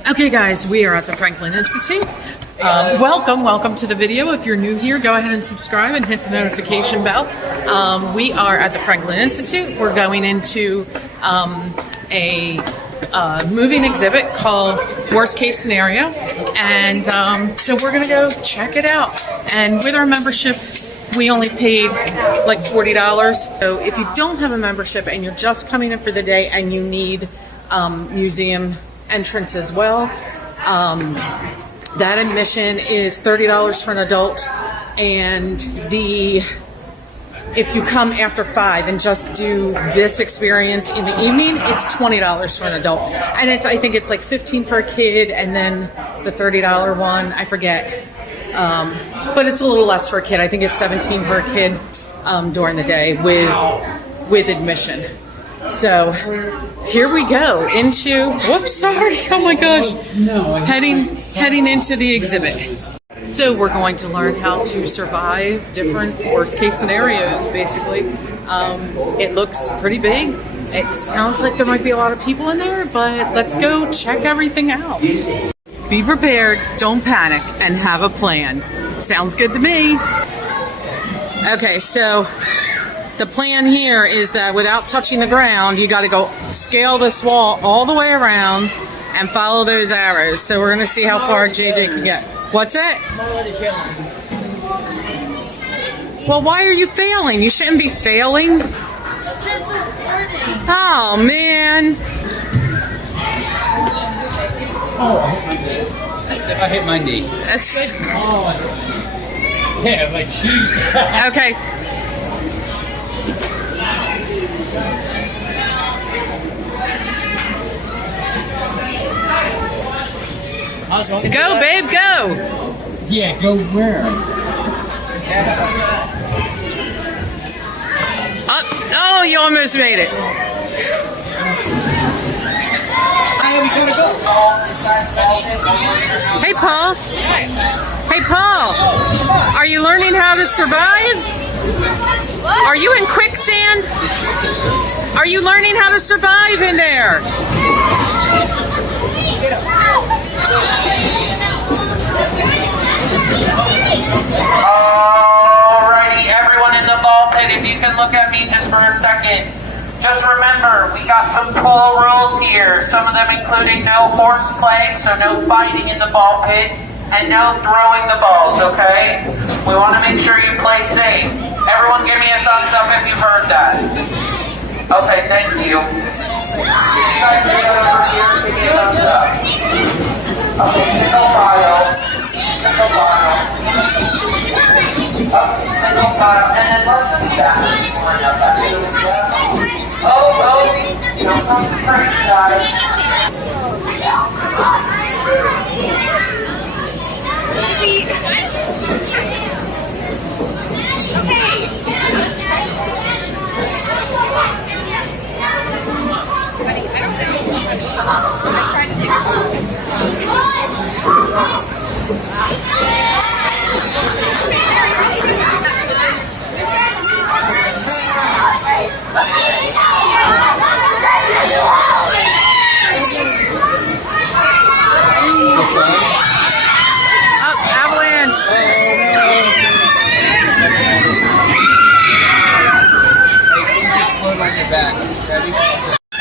Okay guys, we are at the Franklin Institute. Welcome to the video. If you're new here, go ahead and subscribe and hit the notification bell. We are at the Franklin Institute. We're going into a moving exhibit called Worst Case Scenario. And so we're gonna go check it out. And with our membership, we only paid like $40. So if you don't have a membership and you're just coming in for the day and you need museum entrance as well, that admission is $30 for an adult, and if you come after 5 and just do this experience in the evening, it's $20 for an adult, and I think it's like $15 for a kid, and then the $30 one, I forget, but it's a little less for a kid. I think it's $17 for a kid during the day with admission. So here we go into, whoops, sorry, oh my gosh, heading into the exhibit. So we're going to learn how to survive different worst case scenarios, basically. It looks pretty big. It sounds like there might be a lot of people in there, but let's go check everything out. Be prepared, don't panic, and have a plan. Sounds good to me. Okay, so the plan here is that without touching the ground, you got to go scale this wall all the way around and follow those arrows. So we're going to see how far JJ can get. What's it? Well, why are you failing? You shouldn't be failing. Oh, man. I hit my knee. Yeah, my cheek. Okay. Go, babe, go! Yeah, go where? Oh, you almost made it. Hey, Paul. Hey, Paul. Are you learning how to survive? Are you in quicksand? Are you learning how to survive in there? Alrighty, everyone in the ball pit, if you can look at me just for a second. Just remember, we got some pool rules here, some of them including no horseplay, so no fighting in the ball pit, and no throwing the balls, okay? We want to make sure you play safe. Everyone give me a thumbs up if you've heard that. Okay, thank you. You guys get over here, give me a thumbs up. Okay, single file. Single file. Single file. And then let's just back. Oh, you don't have to crash, guys.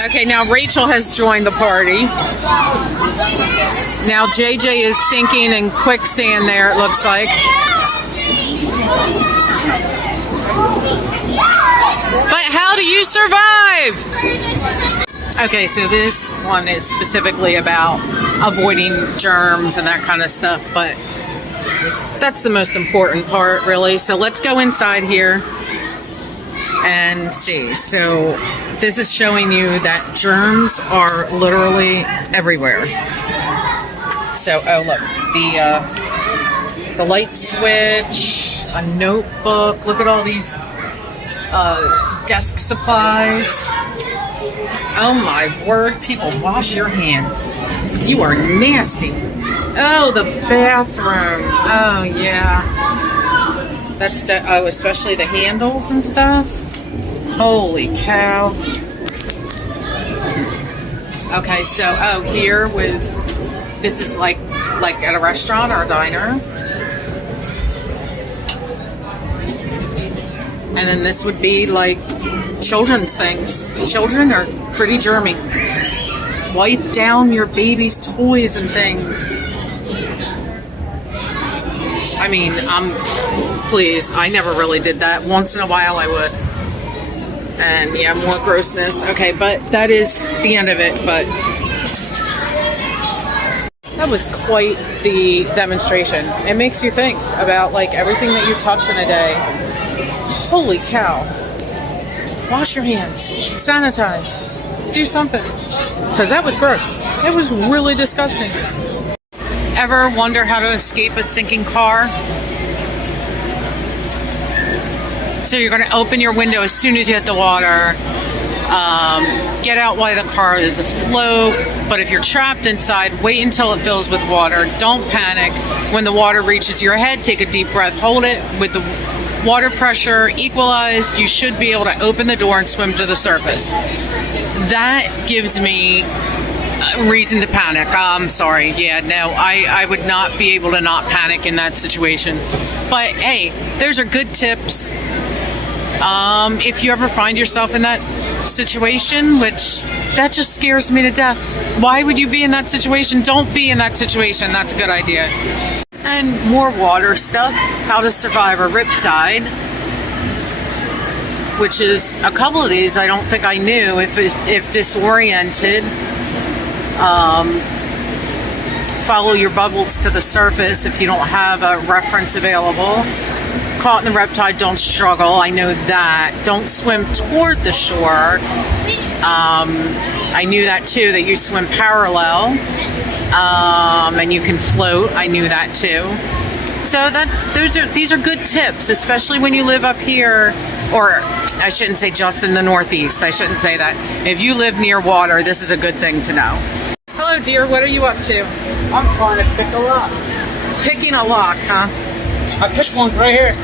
Okay, now Rachel has joined the party. Now JJ is sinking in quicksand there, it looks like. But how do you survive? Okay, so this one is specifically about avoiding germs and that kind of stuff, but that's the most important part, really. So let's go inside here and see. So this is showing you that germs are literally everywhere. So, oh look, the light switch, a notebook. Look at all these desk supplies. Oh my word, people, wash your hands. You are nasty. Oh, the bathroom. Oh yeah. That's oh, especially the handles and stuff. Holy cow. Okay, so, oh, here with this is like at a restaurant or a diner. And then this would be like children's things. Children are pretty germy. Wipe down your baby's toys and things. I mean, please, I never really did that. Once in a while I would. And yeah, more grossness. Okay, but that is the end of it, but that was quite the demonstration. It makes you think about like everything that you touch in a day. Holy cow. Wash your hands. Sanitize. Do something. Because that was gross. It was really disgusting. Ever wonder how to escape a sinking car? So you're going to open your window as soon as you hit the water. Get out while the car is afloat. But if you're trapped inside, wait until it fills with water. Don't panic. When the water reaches your head, take a deep breath. Hold it. With the water pressure equalized, you should be able to open the door and swim to the surface. That gives me reason to panic. I'm sorry. Yeah, no, I would not be able to not panic in that situation. But hey, those are good tips. If you ever find yourself in that situation, which that just scares me to death. Why would you be in that situation? Don't be in that situation. That's a good idea. And more water stuff. How to survive a riptide. Which is a couple of these I don't think I knew if disoriented. Follow your bubbles to the surface if you don't have a reference available. Caught in the riptide, don't struggle. I know that. Don't swim toward the shore. I knew that too, that you swim parallel. And you can float. I knew that too. So these are good tips, especially when you live up here, or I shouldn't say just in the Northeast. I shouldn't say that. If you live near water, this is a good thing to know. Hello, dear. What are you up to? I'm trying to pick a lock. Picking a lock, huh? I picked one right here.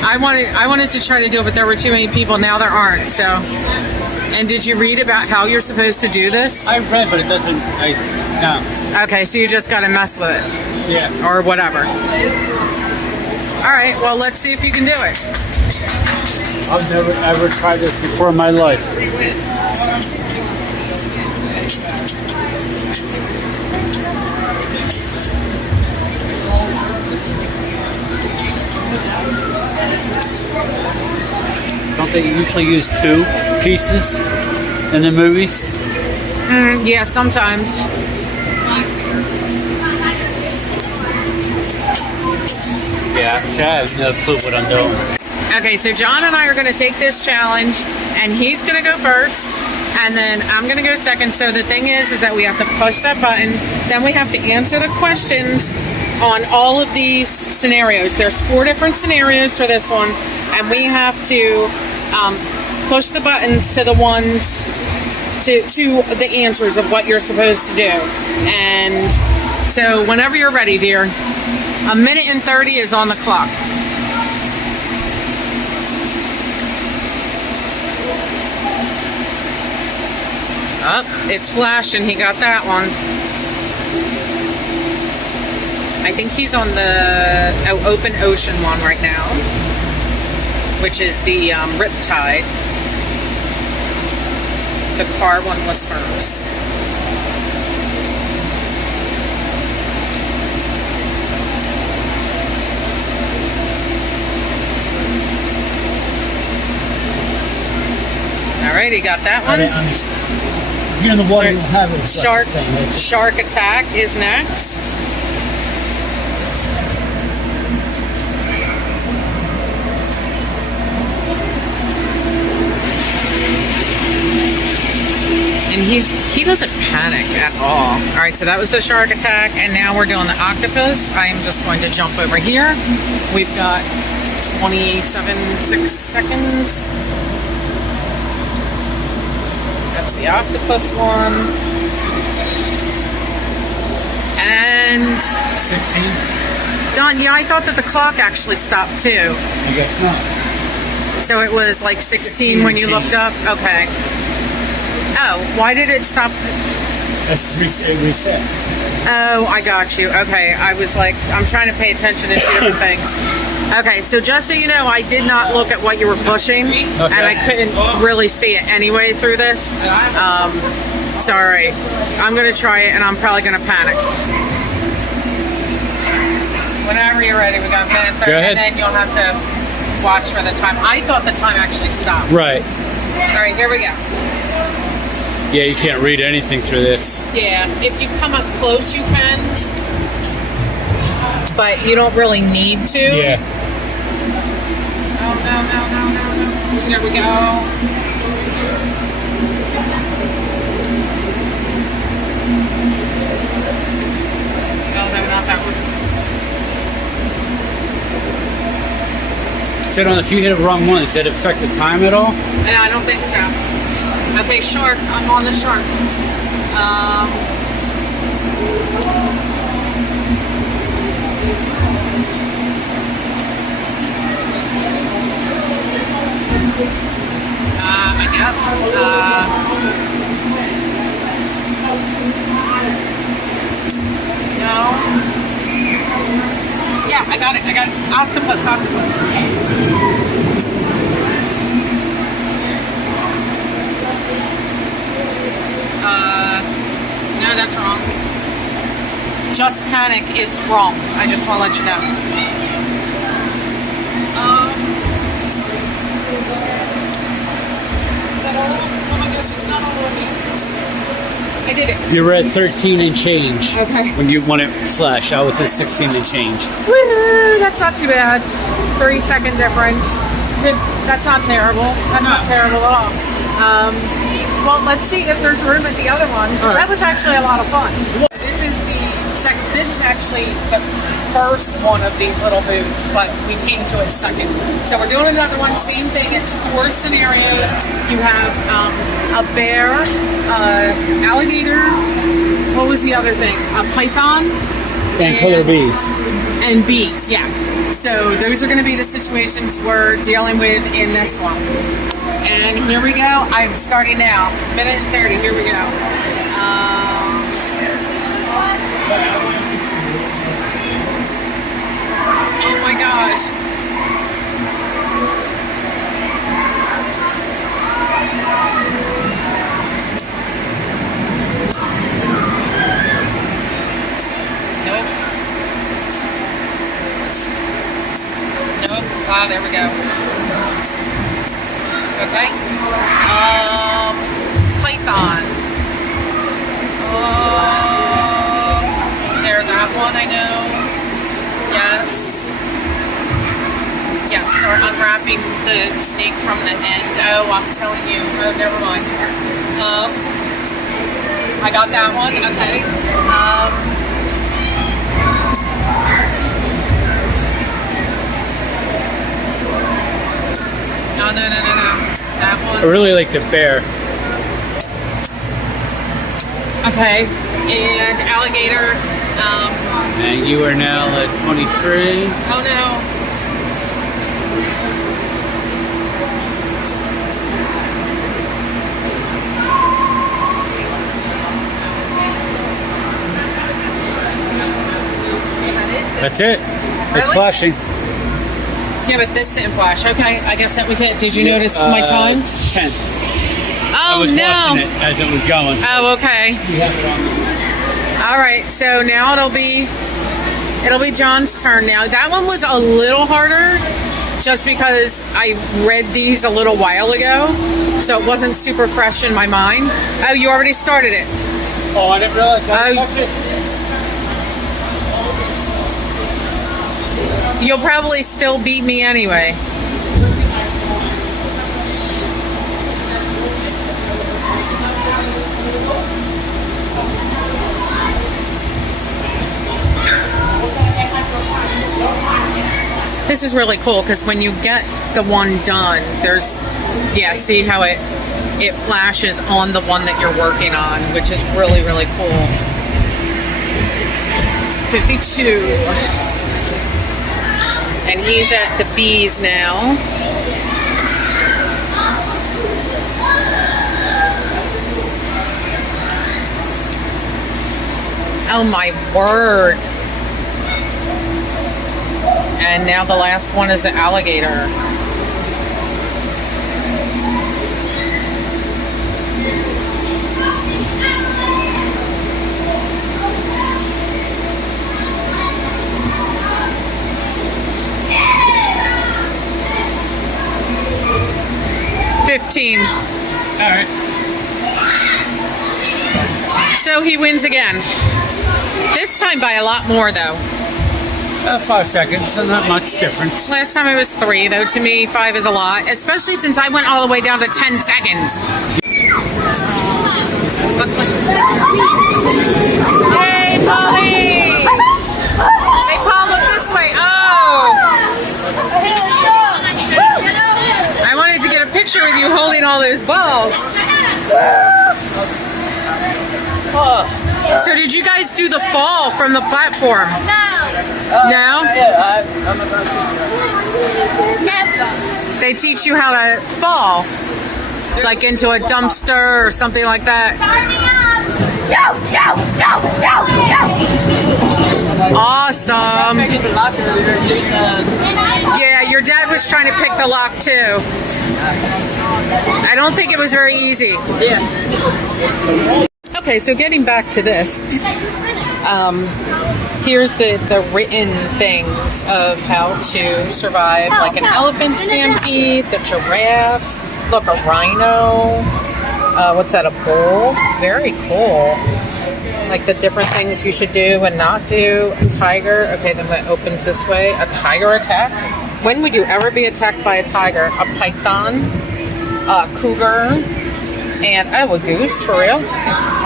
I wanted to try to do it, but there were too many people. Now there aren't. So, and did you read about how you're supposed to do this? I read, but it doesn't. No. Okay, so you just got to mess with it. Yeah. Or whatever. All right. Well, let's see if you can do it. I've never ever tried this before in my life. Don't they usually use two pieces in the movies? Yeah, sometimes. Yeah, I have no clue what I'm doing. Okay, so John and I are going to take this challenge, and he's going to go first, and then I'm going to go second. So the thing is that we have to push that button, then we have to answer the questions on all of these scenarios. There's 4 different scenarios for this one, and we have to push the buttons to the ones to the answers of what you're supposed to do. And so whenever you're ready, dear. 1 minute and 30 is on the clock. Oh, it's flashing. He got that one. I think he's on the open ocean one right now, which is the riptide. The car one was first. Alright, he got that one. If you're in the water, you'll have it. Shark attack is next. And he doesn't panic at all. All right, so that was the shark attack, and now we're doing the octopus. I am just going to jump over here. We've got 6 seconds. That's the octopus one. And 16. Don, yeah, I thought that the clock actually stopped too. I guess not. So it was like 16 when you looked up? Okay. Oh, why did it stop? That's reset. Oh, I got you. Okay, I was like, I'm trying to pay attention to two different things. Okay, so just so you know, I did not look at what you were pushing, and I couldn't really see it anyway through this. Sorry. I'm going to try it, and I'm probably going to panic. Whenever you're ready, we got a minute 30, Go ahead. and then you'll have to watch for the time. I thought the time actually stopped. Right. All right, here we go. Yeah, you can't read anything through this. Yeah, if you come up close, you can, but you don't really need to. Yeah. Oh, no. Here we go. No, not that one. It said if you hit a wrong one, does it affect the time at all? And I don't think so. Okay, shark. I'm on the shark. I guess. No. Yeah, I got it. Octopus. No, that's wrong. Just panic is wrong. I just want to let you know. Is that all of them? Oh my gosh, it's not all of them. I did it. You were at 13 and change. Okay. When you want it flash, I was at 16 and change. Woohoo! That's not too bad. 3-second difference. That's not terrible. That's not terrible at all. Well, let's see if there's room at the other one. All right. That was actually a lot of fun. This is the second. This is actually the first one of these little booths, but we came to a second. So we're doing another one. Same thing. It's 4 scenarios. You have a bear, alligator. What was the other thing? A python. And killer bees. And bees. Yeah. So those are going to be the situations we're dealing with in this one. And here we go. I'm starting now. Minute 30. Here we go. Oh my gosh. Nope. Ah, there we go. Okay. Python. There, that one I know. Yes. Yeah, start unwrapping the snake from the end. Oh, I'm telling you. Oh, never mind. I got that one. Okay. No. That one. I really like the bear. Okay. And alligator. And you are now at 23. Oh no. Is that it? That's it. It's Really? flashing. Yeah, but this didn't flash. Okay, I guess that was it. Did you notice my time? 10. I Oh was no. watching it as it was going. So Oh, okay. you have it on the All right, so now it'll be John's turn now. That one was a little harder just because I read these a little while ago, so it wasn't super fresh in my mind. Oh, you already started it. Oh, I didn't realize I Oh. touched it. You'll probably still beat me anyway. This is really cool because when you get the one done, there's, yeah, see how it flashes on the one that you're working on, which is really, really cool. 52. And he's at the bees now. Oh my word. And now the last one is the alligator. $15. All right. So he wins again. This time by a lot more, though. 5 seconds, so not much difference. Last time it was 3, though. To me, 5 is a lot, especially since I went all the way down to 10 seconds. Hey, Polly! Hey, Paul, look this way. Oh! I wanted to get a picture with you holding all those balls. So did you guys do the fall from the platform? No? Yeah, I'm about to. Never. They teach you how to fall, like into a dumpster or something like that. Go, go, go, go, go. Awesome. Picking the lock earlier, Yeah, your dad was trying to pick the lock too. I don't think it was very easy. Yeah. Okay, so getting back to this, here's the written things of how to survive like an elephant stampede, the giraffes, look, a rhino, what's that, a bull? Very cool. Like the different things you should do and not do. A tiger, okay, then it opens this way. A tiger attack. When would you ever be attacked by a tiger? A python, a cougar, and, oh, a goose, for real?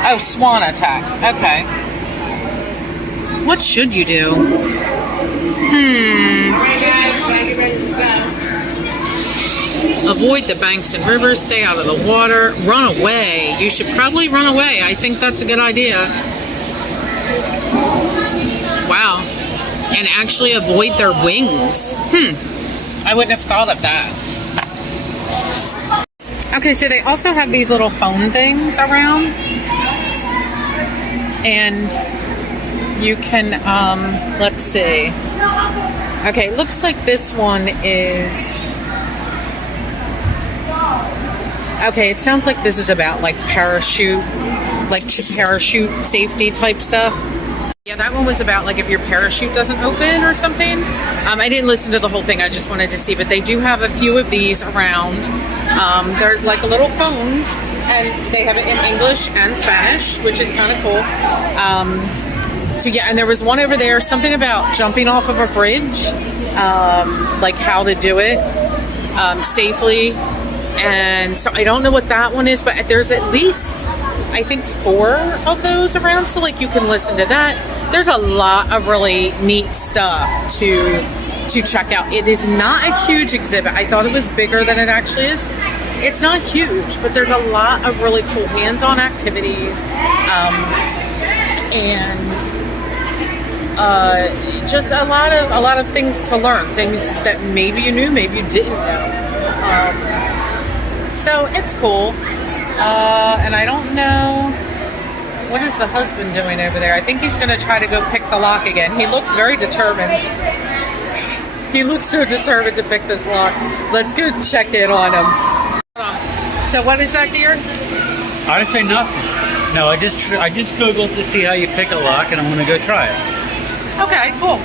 Oh, swan attack. Okay. What should you do? Avoid the banks and rivers. Stay out of the water. Run away. You should probably run away. I think that's a good idea. Wow. And actually avoid their wings. I wouldn't have thought of that. Okay, so they also have these little phone things around. And you can, let's see. Okay, it looks like this one is... Okay, it sounds like this is about like parachute safety type stuff. Yeah, that one was about like if your parachute doesn't open or something. I didn't listen to the whole thing. I just wanted to see, but they do have a few of these around. They're like little phones, and they have it in English and Spanish, which is kind of cool. So yeah, and there was one over there, something about jumping off of a bridge, like how to do it safely. And so I don't know what that one is, but there's at least, I think, 4 of those around. So like you can listen to that. There's a lot of really neat stuff to check out. It is not a huge exhibit. I thought it was bigger than it actually is. It's not huge, but there's a lot of really cool hands-on activities, and just a lot of things to learn. Things that maybe you knew, maybe you didn't know. So it's cool, and I don't know, what is the husband doing over there? I think he's going to try to go pick the lock again. He looks very determined. He looks so determined to pick this lock. Let's go check in on him. So what is that, dear? I didn't say nothing. No, I just Googled to see how you pick a lock, and I'm going to go try it. Okay, cool.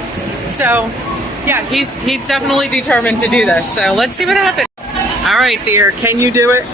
So, yeah, he's definitely determined to do this. So let's see what happens. All right, dear, can you do it?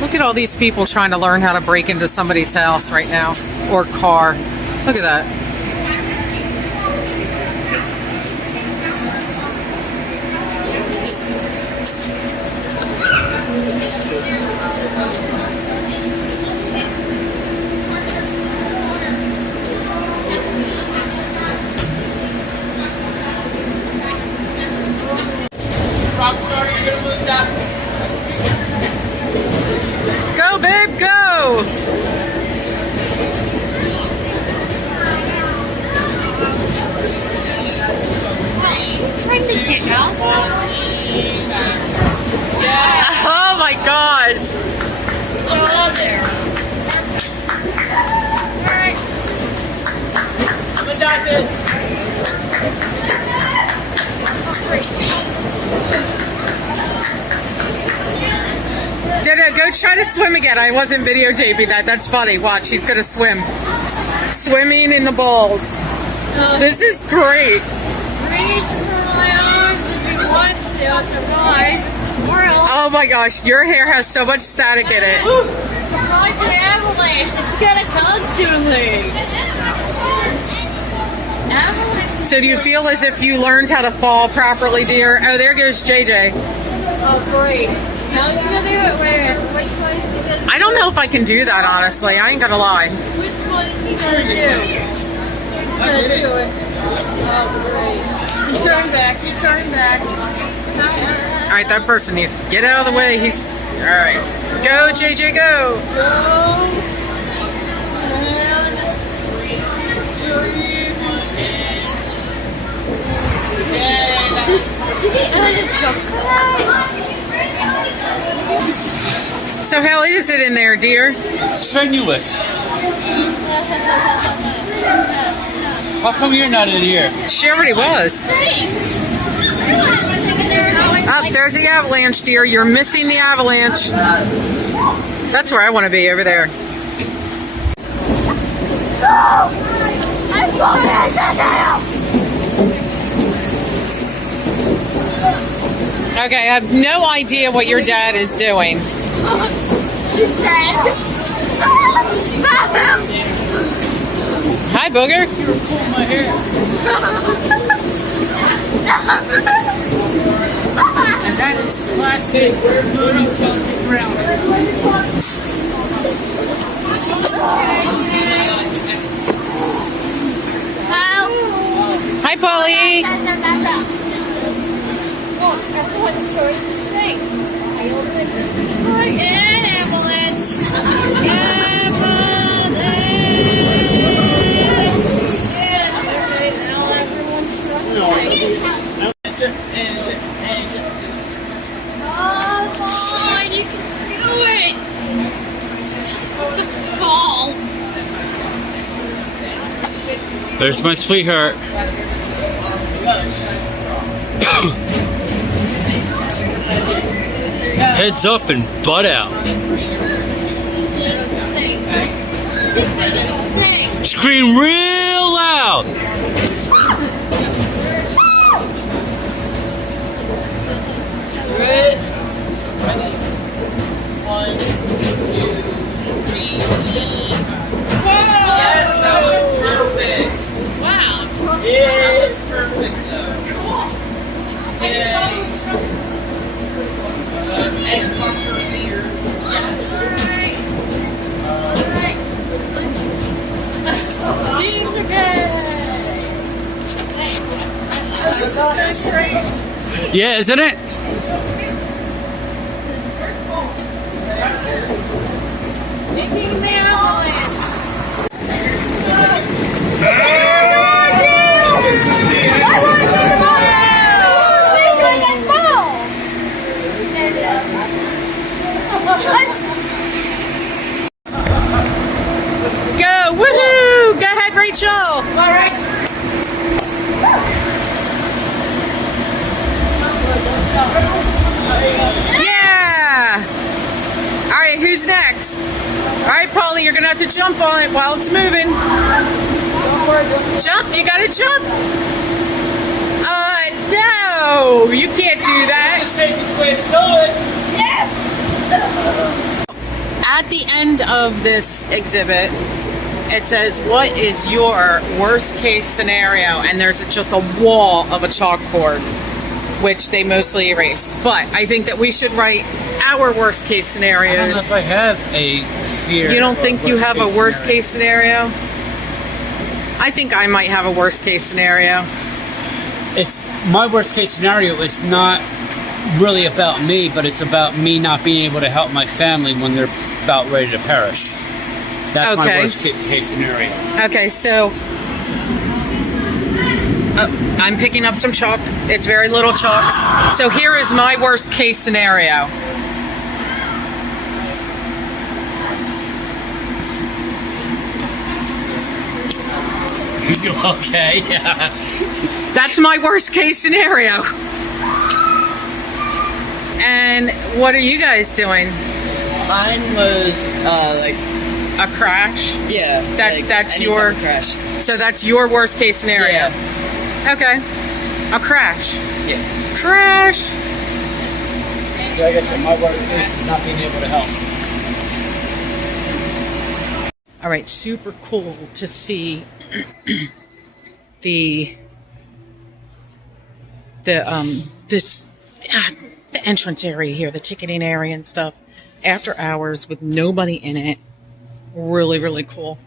Look at all these people trying to learn how to break into somebody's house right now, or car. Look at that. Go, babe, go! Trying to get out. Oh my gosh! Go there. Alright. I'm gonna dive in. Dodo, go try to swim again. I wasn't videotaping that. That's funny. Watch, she's gonna swim. Swimming in the balls. This is great. Reach for my arms if you want to. Survive. Or else. Oh my gosh, your hair has so much static in it. Survive the avalanche. It's gonna come soonly. Avalanche. So do you feel as if you learned how to fall properly, dear? Oh, there goes JJ. Oh, great. How's he gonna do it? Where? Which one is he gonna do? I don't know if I can do that, honestly. I ain't gonna lie. Which one is he gonna do? He's gonna do it. Oh, great. He's turning back. He's turning back. All right, that person needs to get out of the way. He's all right. Go, JJ, go. Go. Did he add a jump for that? So how is it in there, dear? Strenuous. How come you're not in here? She already was. Up there's the avalanche, dear. You're missing the avalanche. That's where I want to be, over there. I'm going into jail. Okay, I have no idea what your dad is doing. He's dead. Hi, Booger. You were pulling my hair. And that is classic Looney Tunes drowning. Hi, Polly. Look, everyone's starting to sing. I open it to Detroit and avalanche. Avalanche. Yes, okay, now everyone's trying to sing. Come on, you can do it. The fall. There's my sweetheart. Heads up and butt out. Sing. He's gonna sing. Scream real loud. Ready? 1, 2, 3. Yes, that was perfect. Wow. That was perfect, though. Yay. And conquer fears. Alright. She's okay. Yeah, isn't it? Making the avalanche. Go, woohoo! Go ahead, Rachel. Alright. Yeah. All right, who's next? All right, Polly, you're gonna have to jump on it while it's moving. Jump, you gotta jump. No, you can't do that. That's the safest way to do it. At the end of this exhibit, it says, what is your worst case scenario? And there's just a wall of a chalkboard. which they mostly erased. But I think that we should write our worst case I don't know scenarios. if I have a fear. You don't or think you have a worst case scenario? I think I might have a worst case scenario. It's my worst case scenario is not really about me, but it's about me not being able to help my family when they're about ready to perish. That's my Okay. worst case scenario. Okay, so I'm picking up some chalk. It's very little chalks. So here is my worst case scenario. You okay? Yeah. That's my worst case scenario. And what are you guys doing? Mine was like A crash? yeah. That's any your- type of crash. So that's your worst case scenario. Yeah. Okay. A crash. Yeah. Crash. Like I said, my worst case is not being able to help. All right, super cool to see the entrance area here, the ticketing area and stuff, after hours with nobody in it. Really, really cool.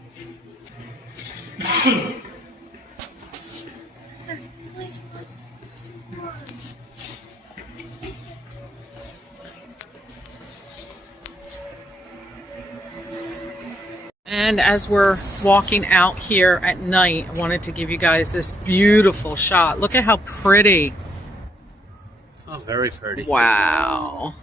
And as we're walking out here at night, I wanted to give you guys this beautiful shot. Look at how pretty. Oh, very pretty. Wow.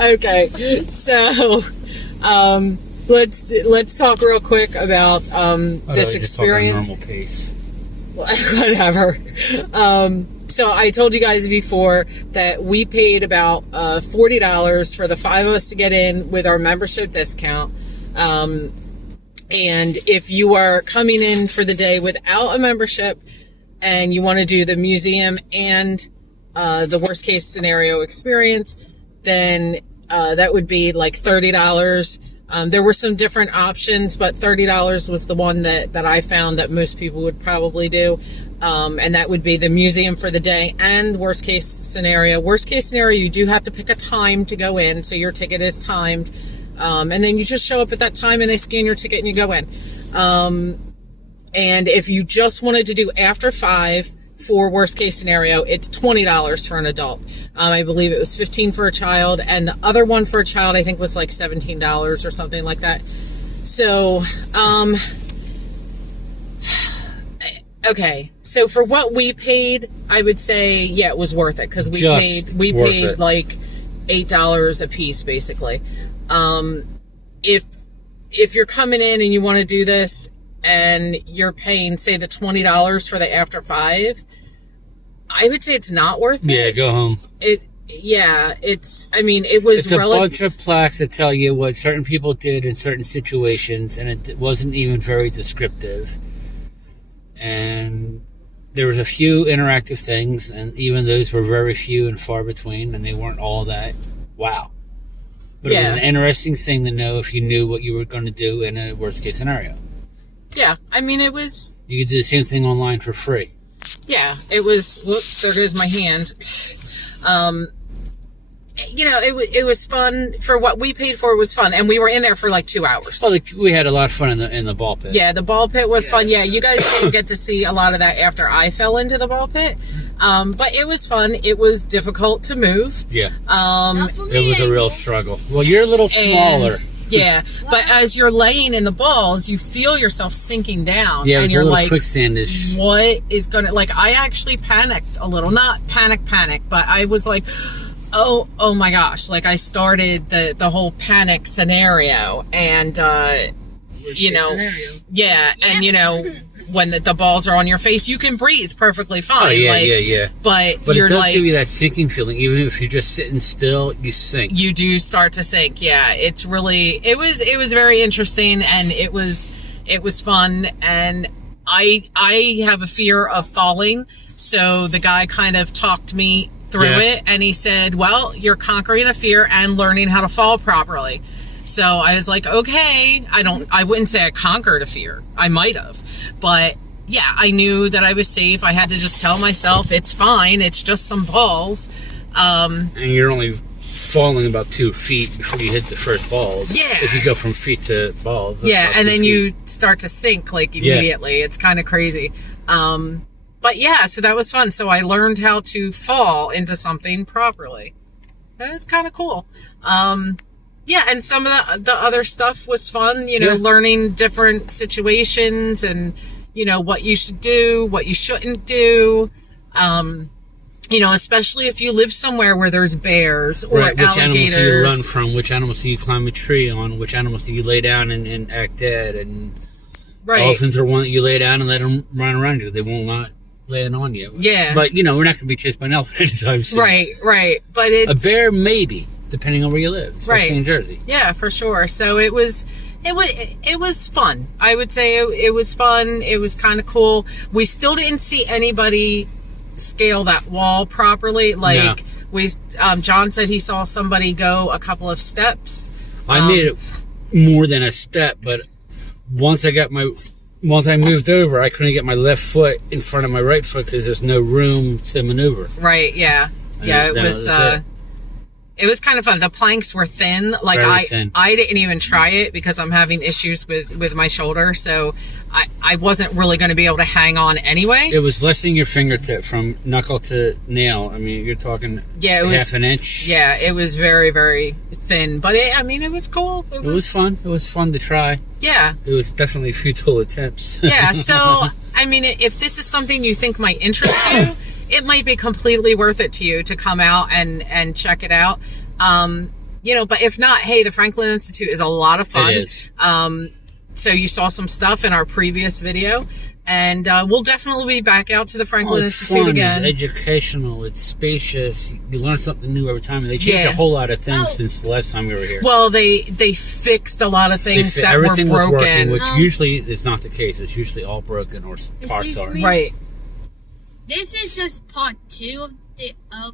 Okay, so let's talk real quick about this experience. Normal pace. Whatever. So I told you guys before that we paid about $40 for the 5 of us to get in with our membership discount. And if you are coming in for the day without a membership and you want to do the museum and the worst case scenario experience, then that would be like $30. There were some different options, but $30 was the one that I found that most people would probably do. And that would be the museum for the day and worst case scenario. Worst case scenario, you do have to pick a time to go in, so your ticket is timed. And then you just show up at that time and they scan your ticket and you go in. And if you just wanted to do after 5 for worst case scenario, it's $20 for an adult. I believe it was $15 for a child, and the other one for a child I think was like $17 or something like that. So, okay. So for what we paid, I would say, yeah, it was worth it, because we paid like $8 a piece basically. If you're coming in and you want to do this and you're paying, say, the $20 for the after 5, I would say it's not worth it. Yeah, go home. It was It's a bunch of plaques that tell you what certain people did in certain situations, and it wasn't even very descriptive. And there was a few interactive things, and even those were very few and far between, and they weren't all that wow. But it was an interesting thing to know if you knew what you were going to do in a worst case scenario. Yeah, I mean, it was... You could do the same thing online for free. Yeah, it was... Whoops, there goes my hand. It was fun. For what we paid for, it was fun. And we were in there for like 2 hours. Well, we had a lot of fun in the ball pit. Yeah, the ball pit was fun. Yeah, you guys didn't get to see a lot of that after I fell into the ball pit. But it was fun. It was difficult to move. Yeah. It was a real struggle. Well, you're a little smaller. Yeah, but as you're laying in the balls, you feel yourself sinking down. Yeah, and you're like, quicksand-ish. What is going to... Like, I actually panicked a little. Not panic, but I was like... Oh my gosh. Like, I started the whole panic scenario, and, yeah, and, when the balls are on your face, you can breathe perfectly fine. Oh, yeah. But you're it does give you that sinking feeling. Even if you're just sitting still, you sink. You do start to sink, yeah. It's really... It was very interesting, and it was fun, and I have a fear of falling, so the guy kind of talked me through it, and he said, well, you're conquering a fear and learning how to fall properly. So I was like, okay. I wouldn't say I conquered a fear. I might have, But yeah, I knew that I was safe. I had to just tell myself it's fine. It's just some balls. And you're only falling about 2 feet before you hit the first balls. Yeah. If you go from feet to balls. that's Yeah, about and 2 then feet. you start to sink like immediately. It's kind of crazy. But yeah, so that was fun. So I learned how to fall into something properly. That was kind of cool. Yeah, and some of the other stuff was fun, you know, Yeah. learning different situations and, you know, what you should do, what you shouldn't do. You know, especially if you live somewhere where there's bears or Right, which animals do you alligators. run from? Which animals do you climb a tree on? Which animals do you lay down and act dead? And Right. dolphins are one that you lay down and let them run around you. They will not land on you. Yeah. But, you know, we're not going to be chased by an elephant anytime soon. Right. But A it's... bear, maybe, depending on where you live, especially Right. in Jersey. Yeah, for sure. So it was fun. I would say it was fun. It was kind of cool. We still didn't see anybody scale that wall properly. Like John said he saw somebody go a couple of steps. I made it more than a step, but once I moved over, I couldn't get my left foot in front of my right foot because there's no room to maneuver. Right. Yeah. Yeah. that was it. It was kind of fun. The planks were thin. Like Very thin. I didn't even try it because I'm having issues with my shoulder. So I wasn't really going to be able to hang on anyway. It was less than your fingertip from knuckle to nail. I mean, you're talking Yeah, it was half an inch. Yeah, it was very, very thin, but it was cool. It was fun. It was fun to try. Yeah, It was definitely futile attempts. yeah. So, I mean, if this is something you think might interest you, it might be completely worth it to you to come out and check it out. You know, but if not, hey, the Franklin Institute is a lot of fun. It is. So you saw some stuff in our previous video, and we'll definitely be back out to the Franklin It's Institute fun. again. It's educational. It's spacious. You learn something new every time. And they changed Yeah. a whole lot of things since the last time we were here. Well, they fixed a lot of things that everything were was broken. working, which usually is not the case. It's usually all broken or parts Excuse are. me? Right. This is just part 2 of the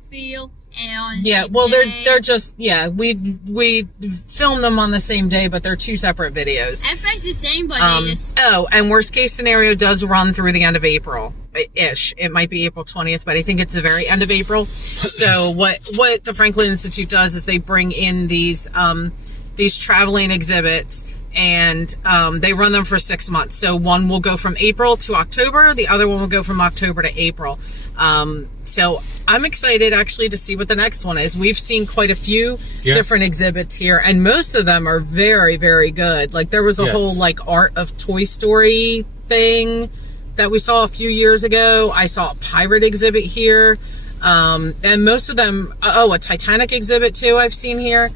video. And Yeah, well, they're just we filmed them on the same day, but they're 2 separate videos. I think it's the same, but they just And worst case scenario does run through the end of April ish. It might be April 20th, but I think it's the very end of April. So what the Franklin Institute does is they bring in these traveling exhibits. And they run them for 6 months. So one will go from April to October. The other one will go from October to April. So I'm excited actually to see what the next one is. We've seen quite a few different exhibits here, and most of them are very, very good. Like there was a whole like art of Toy Story thing that we saw a few years ago. I saw a pirate exhibit here. And most of them, a Titanic exhibit too I've seen here.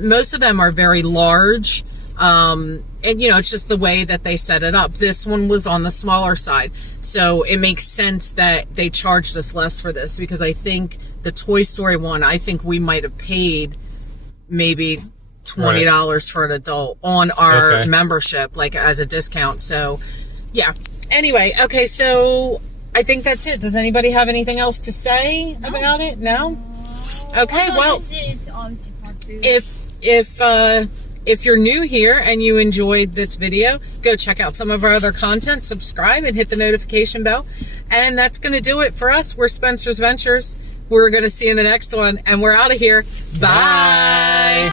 Most of them are very large. And you know, it's just the way that they set it up. This one was on the smaller side. So it makes sense that they charged us less for this, because I think the Toy Story one, I think we might have paid maybe $20 for an adult on our membership, like as a discount. So yeah. Anyway, okay, so I think that's it. Does anybody have anything else to say about it? No? Okay, well, this is obviously part 2. if you're new here and you enjoyed this video, go check out some of our other content, subscribe, and hit the notification bell. And that's going to do it for us. We're Spencer's Ventures. We're going to see you in the next one, and we're out of here. Bye.